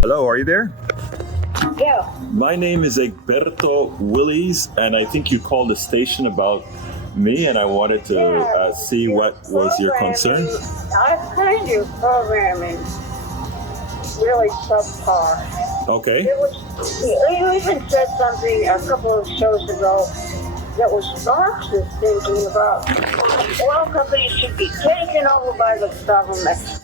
Hello, are you there? Yeah. My name is Egberto Willies, and I think you called the station about me, and I wanted to see what was your concern. I find your programming really subpar. Okay. You even said something a couple of shows ago that was Marxist thinking about oil companies should be taken over by the government.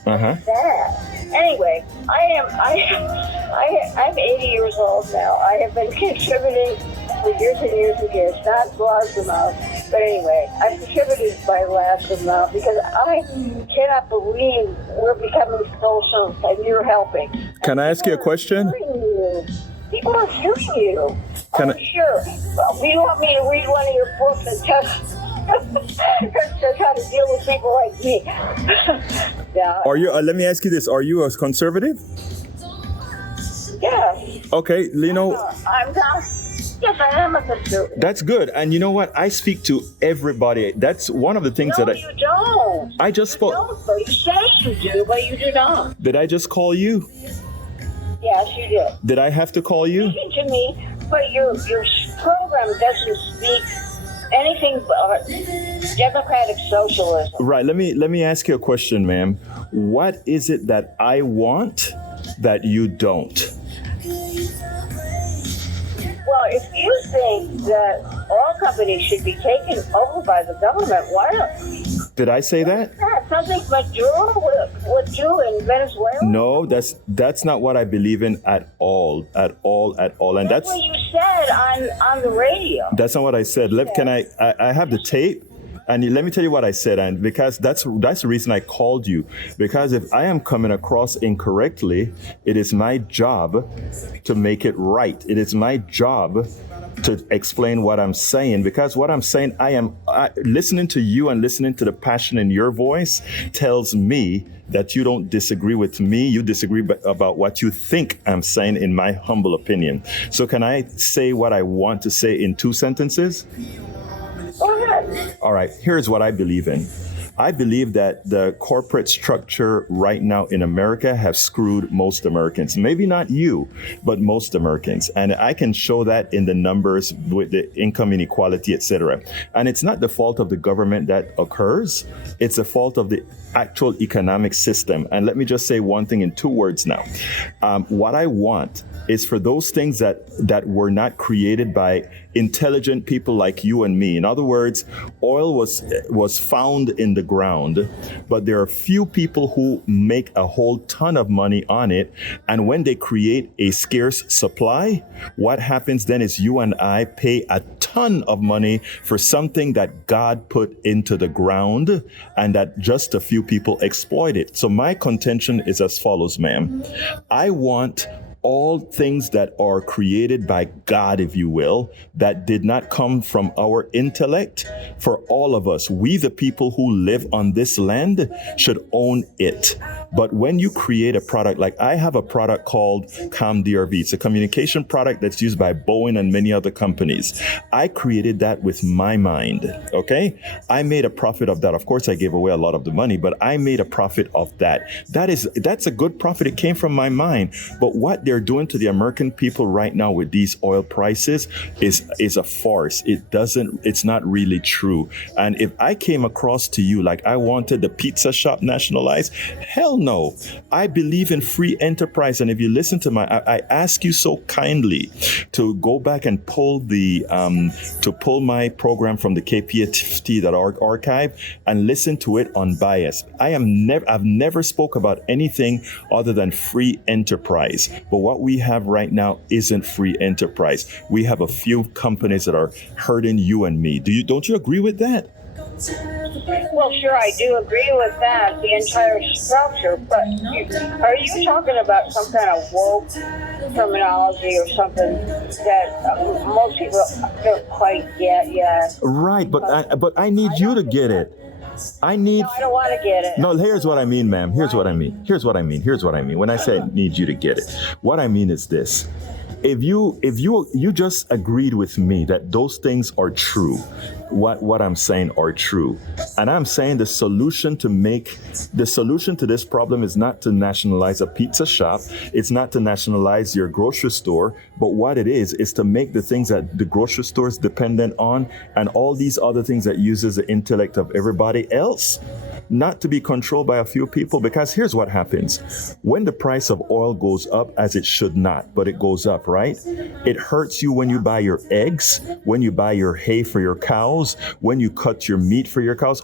Anyway, I'm 80 years old now. I have been contributing for years and years and years, not large amounts. But anyway, I've contributed my last amount because I cannot believe we're becoming socialists and you're helping. Can I ask you a question? People are hearing you. Sure. Do you want me to read one of your books and just how to deal with people like me? Yeah. Are you? Let me ask you this: are you a conservative? Yeah. Okay, I'm not. Yes, I am a conservative. That's good. And you know what? I speak to everybody. That's one of the things No, you don't. I just spoke. No, you say you do, but you do not. Did I just call you? Yes, you did. Did I have to call you? Speaking to me, but your program doesn't speak anything but democratic socialism. Right. Let me ask you a question, ma'am. What is it that I want that you don't? Well, if you think that oil companies should be taken over by the government, why don't? Did I say that? Yeah, something Maduro would do in Venezuela. No, that's not what I believe in at all. And that's what you said on the radio. That's not what I said. Can I have the tape? And let me tell you what I said, and because that's the reason I called you. Because if I am coming across incorrectly, it is my job to make it right. It is my job to explain what I'm saying, because what I'm saying, listening to you and listening to the passion in your voice tells me that you don't disagree with me. You disagree about what you think I'm saying, in my humble opinion. So can I say what I want to say in 2 sentences? All right, here's what I believe in. I believe that the corporate structure right now in America has screwed most Americans. Maybe not you, but most Americans. And I can show that in the numbers with the income inequality, etc. And it's not the fault of the government that occurs. It's the fault of the actual economic system. And let me just say one thing in 2 words now. What I want is for those things that were not created by intelligent people like you and me. In other words, oil was found in the ground, but there are few people who make a whole ton of money on it. And when they create a scarce supply, what happens then is you and I pay a ton of money for something that God put into the ground and that just a few people exploit it. So my contention is as follows, ma'am. I want all things that are created by God, if you will, that did not come from our intellect, for all of us, we the people who live on this land should own it. But when you create a product, like I have a product called ComDRV, it's a communication product that's used by Boeing and many other companies. I created that with my mind, okay? I made a profit of that. Of course, I gave away a lot of the money, but I made a profit of that. That's a good profit. It came from my mind. But what they're doing to the American people right now with these oil prices is a farce. It's not really true. And if I came across to you like I wanted the pizza shop nationalized, hell no. I believe in free enterprise. And if you listen to I ask you so kindly to go back and pull my program from the KPFT archive and listen to it unbiased. I've never spoke about anything other than free enterprise. But what we have right now isn't free enterprise. We have a few companies that are hurting you and me. Don't you agree with that? Well, sure, I do agree with that, the entire structure, but are you talking about some kind of woke terminology or something that most people don't quite get yet? Right, but I need you to get it. No, I don't want to get it. No, here's what I mean, ma'am. Here's what I mean. When I say I need you to get it, what I mean is this. if you just agreed with me that those things are true, what I'm saying are true, and I'm saying the solution to this problem is not to nationalize a pizza shop, it's not to nationalize your grocery store, but what it is to make the things that the grocery store is dependent on and all these other things that uses the intellect of everybody else, not to be controlled by a few people. Because here's what happens. When the price of oil goes up, as it should not, but it goes up, right? It hurts you when you buy your eggs, when you buy your hay for your cows, when you cut your meat for your cows.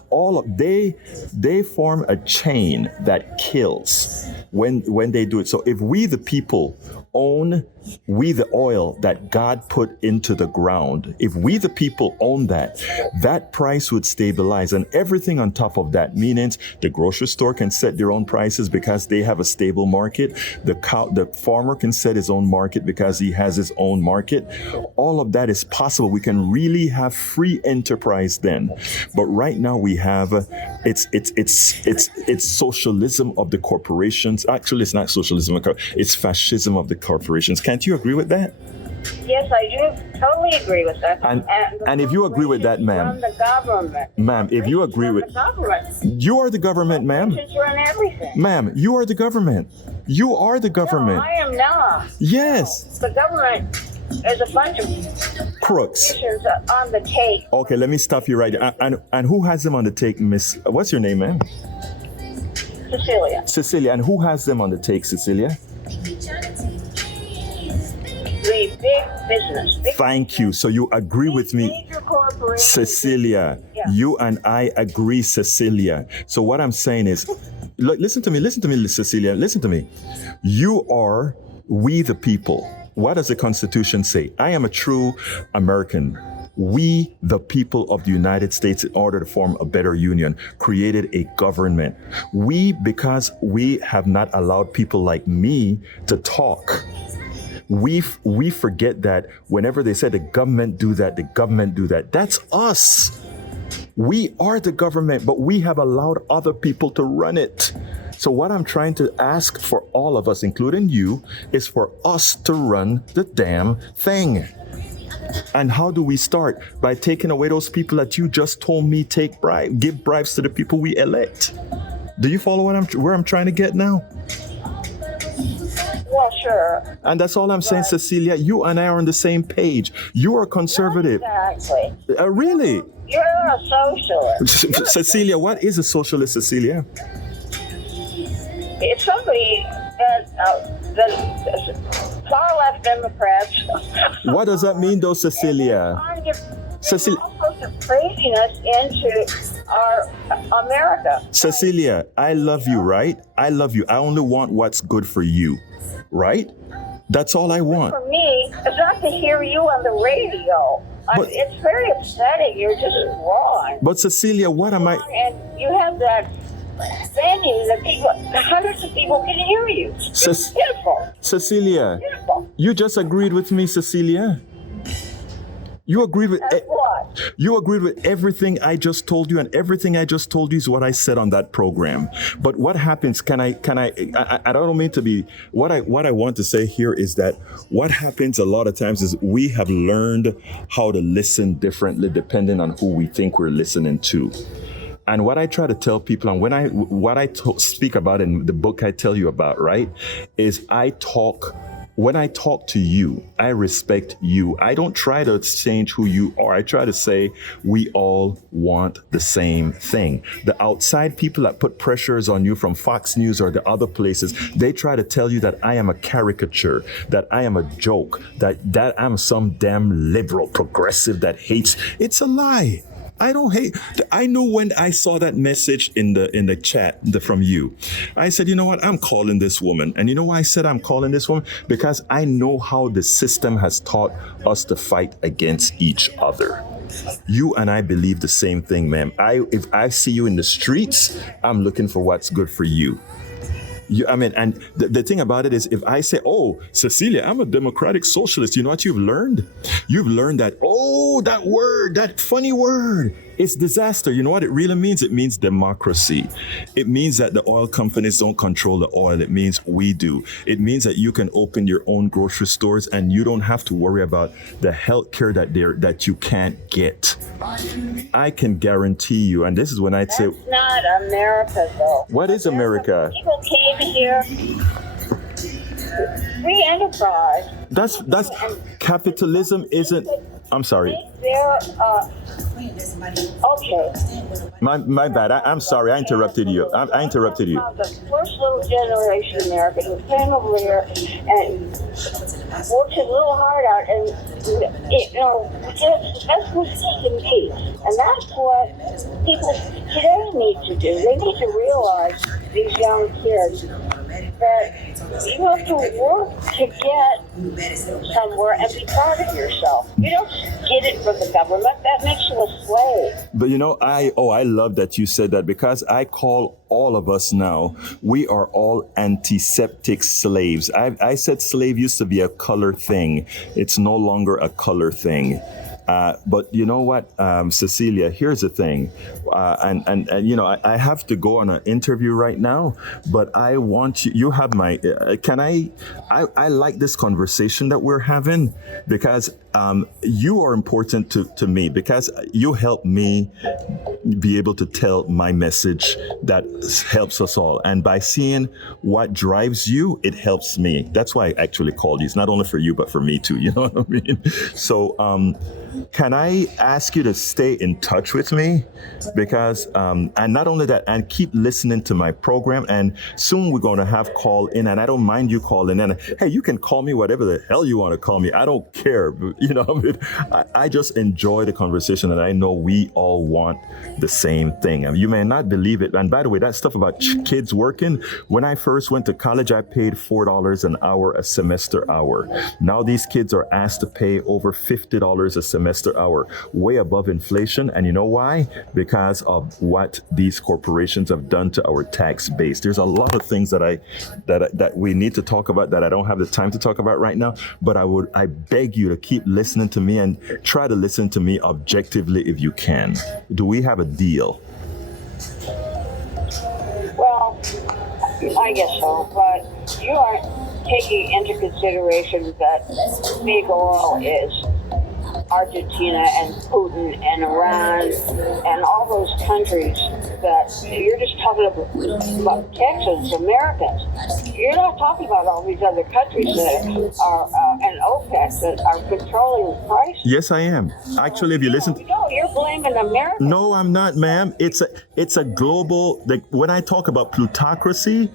They form a chain that kills when they do it. So if we the people own the oil that God put into the ground, if we the people own that price would stabilize, and everything on top of that, meaning the grocery store can set their own prices because they have a stable market. The farmer can set his own market because he has his own market. All of that is possible. We can really have free enterprise then. But right now we have it's socialism of the corporations. Actually, it's not socialism. It's fascism of the corporations. Can't you agree with that? Yes, I do totally agree with that. And if you agree with that, ma'am, run the government. Ma'am, if you agree with the government, you are the government, ma'am. corporations run everything. Ma'am, you are the government. You are the government. No, I am not. Yes. The government is a bunch of Crooks. politicians on the take. Okay, let me stop you right there. And who has them on the take, Miss? What's your name, ma'am? Cecilia. Cecilia. And who has them on the take, Cecilia? The big business. Thank you. So you agree with me, Major corporations. Cecilia. Yeah. You and I agree, Cecilia. So what I'm saying is, look, listen to me, Cecilia. Listen to me. You are we the people. What does the Constitution say? I am a true American. We, the people of the United States, in order to form a better union, created a government. We, because we have not allowed people like me to talk. We forget that whenever they say the government do that, that's us. We are the government, but we have allowed other people to run it. So what I'm trying to ask for all of us, including you, is for us to run the damn thing. And how do we start? By taking away those people that you just told me give bribes to the people we elect. Do you follow where I'm trying to get now? Well, sure. And that's all I'm saying, Cecilia. You and I are on the same page. You are conservative. Exactly. Really? You're a socialist. Cecilia, what is a socialist, Cecilia? It's somebody that far left Democrats. What does that mean, though, Cecilia? Cecilia, all sorts of craziness into our America. Cecilia, I love you, right? I love you. I only want what's good for you, right? That's all I want. For me, it's not to hear you on the radio. It's very upsetting. You're just wrong. But Cecilia, what am I? And you have that venue that hundreds of people can hear you. It's beautiful. Cecilia, Beautiful. you just agreed with me, Cecilia. You agreed with What? You agreed with everything I just told you, and everything I just told you is what I said on that program. But what happens? I don't mean to be. What I want to say here is that what happens a lot of times is we have learned how to listen differently depending on who we think we're listening to. And what I try to tell people, and what I speak about in the book I tell you about, right, is when I talk to you, I respect you. I don't try to change who you are. I try to say we all want the same thing. The outside people that put pressures on you from Fox News or the other places, they try to tell you that I am a caricature, that I am a joke, that I'm some damn liberal progressive that hates. It's a lie. I don't hate. I know when I saw that message in the chat from you, I said, you know what? I'm calling this woman. And you know why I said I'm calling this woman? Because I know how the system has taught us to fight against each other. You and I believe the same thing, ma'am. If I see you in the streets, I'm looking for what's good for you. And the thing about it is, if I say, oh, Cecilia, I'm a democratic socialist, you know what you've learned? You've learned that, that word, that funny word, It's disaster. You know what it really means? It means democracy. It means that the oil companies don't control the oil. It means we do. It means that you can open your own grocery stores and you don't have to worry about the health care that you can't get. I can guarantee you, and this is when I'd say, That's not America, though. what is America? People came here, free enterprise. That's capitalism isn't. I'm sorry. They're, okay. My bad. I'm sorry. I interrupted you. I interrupted you. The first little generation American who came over here and worked his little heart out and, did the best we can be. And that's what people today need to do. They need to realize, these young kids, that you have to work to get somewhere and be proud of yourself. You don't get it from the government. That makes you a slave. But I love that you said that, because I call all of us now, we are all antiseptic slaves. I said slave used to be a color thing. It's no longer a color thing. But you know what, Cecilia, here's the thing. I have to go on an interview right now, but I want you have my, I like this conversation that we're having, because you are important to me, because you help me be able to tell my message that helps us all. And by seeing what drives you, it helps me. That's why I actually called you. It's not only for you, but for me too. You know what I mean? So, can I ask you to stay in touch with me? Because, and not only that, and keep listening to my program. And soon we're going to have call in, and I don't mind you calling in. Hey, you can call me whatever the hell you want to call me. I don't care. You know, I just enjoy the conversation, and I know we all want the same thing. I mean, you may not believe it. And by the way, that stuff about kids working, when I first went to college, I paid $4 an hour a semester hour. Now these kids are asked to pay over $50 a semester hour, way above inflation. And you know why? Because of what these corporations have done to our tax base. There's a lot of things that we need to talk about that I don't have the time to talk about right now. But I beg you to keep listening to me, and try to listen to me objectively if you can. Do we have a deal? Well, I guess so, but you aren't taking into consideration that big oil is Argentina and Putin and Iran and all those countries that you're just talking about Texans, Americans. You're not talking about all these other countries that are and OPEC that are controlling the price. Yes, I am. Actually, if you listen, you're blaming America. No, I'm not, ma'am. It's a global. When I talk about plutocracy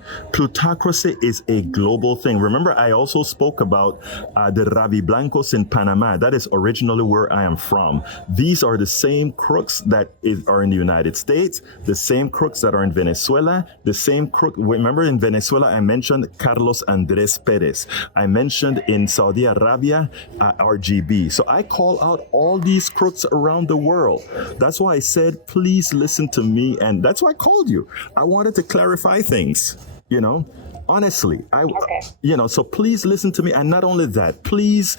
is a global thing. Remember, I also spoke about the Rabiblancos in Panama. That is originally where I am from. These are the same crooks that are in the United States, the same crooks that are in Venezuela, the same crook. Remember, in Venezuela, I mentioned Carlos Andres Perez. I mentioned in Saudi Arabia, RGB. So I call out all these crooks around the world. That's why I said, please listen to me. And that's why I called you. I wanted to clarify things, honestly. So please listen to me. And not only that, please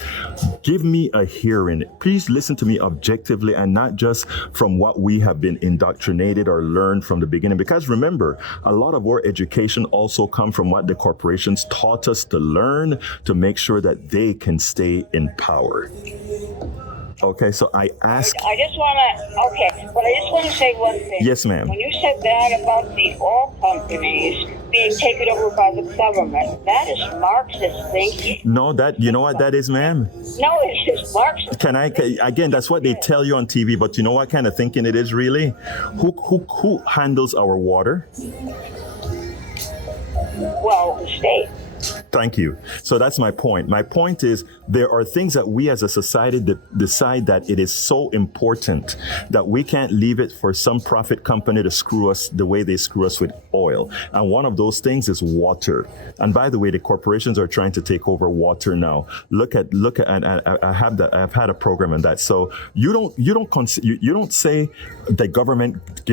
give me a hearing. Please listen to me objectively, and not just from what we have been indoctrinated or learned from the beginning. Because remember, a lot of our education also come from what the corporations taught us to learn to make sure that they can stay in power. Okay, so I ask. I just want to say one thing. Yes, ma'am. When you said that about the oil companies being taken over by the government, that is Marxist thinking. No, you know what that is, ma'am? No, it's just Marxist. Again, that's what they tell you on TV, but you know what kind of thinking it is really? Who handles our water? Well, the state. Thank you. So that's my point. My point is, there are things that we as a society decide that it is so important that we can't leave it for some profit company to screw us the way they screw us with oil. And one of those things is water. And by the way, the corporations are trying to take over water now. Look at, and I've had a program on that. So you don't say the government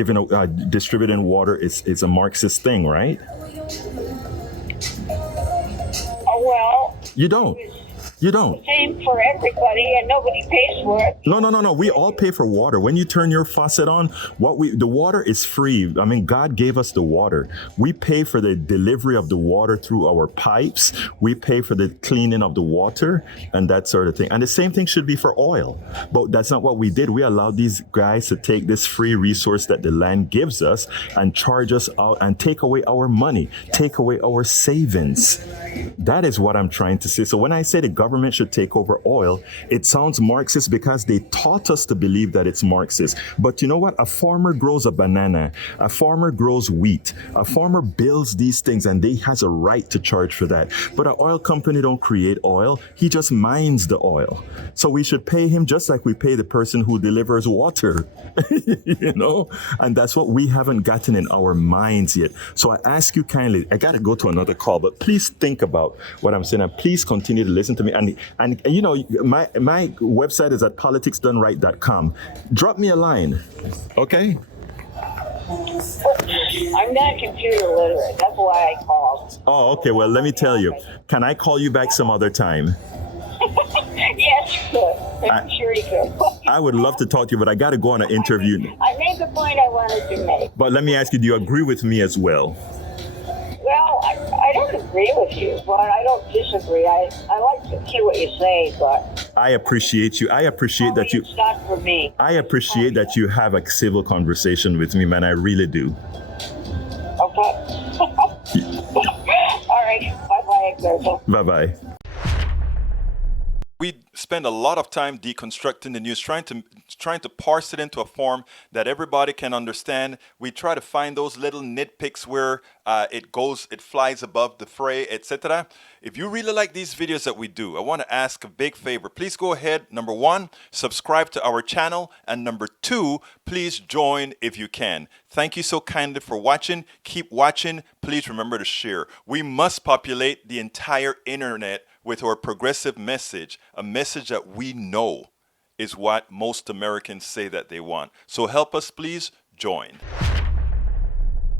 distributing water is a Marxist thing, right? Well, You don't. You don't. Same for everybody, and nobody pays for it. No. We all pay for water. When you turn your faucet on, the water is free. I mean, God gave us the water. We pay for the delivery of the water through our pipes. We pay for the cleaning of the water and that sort of thing. And the same thing should be for oil. But that's not what we did. We allowed these guys to take this free resource that the land gives us and charge us out and take away our money, take away our savings. That is what I'm trying to say. So when I say the government should take over oil, it sounds Marxist because they taught us to believe that it's Marxist. But you know what? A farmer grows a banana, a farmer grows wheat, a farmer builds these things, and he has a right to charge for that. But an oil company don't create oil. He just mines the oil. So we should pay him just like we pay the person who delivers water, you know? And that's what we haven't gotten in our minds yet. So I ask you kindly, I got to go to another call, but please think about what I'm saying, and please continue to listen to me. And you know, my website is at politicsdoneright.com. Drop me a line, okay? I'm not computer literate. That's why I called. Oh, okay. Well, let me tell you. Can I call you back some other time? Yes, you could. I'm sure you could. I would love to talk to you, but I got to go on an interview. I made the point I wanted to make. But let me ask you, do you agree with me as well? Well, I don't agree with you, but I don't disagree. I like to hear what you say, but I appreciate you. I appreciate that you. It's not for me. I appreciate that you have a civil conversation with me, man. I really do. Okay. All right. Bye-bye, Gertrude. Bye-bye. We spend a lot of time deconstructing the news, trying to parse it into a form that everybody can understand. We try to find those little nitpicks where it flies above the fray, etc. If you really like these videos that we do, I want to ask a big favor. Please go ahead, number one, subscribe to our channel, and number two, please join if you can. Thank you so kindly for watching. Keep watching. Please remember to share. We must populate the entire internet with our progressive message, a message that we know is what most Americans say that they want. So help us, please join.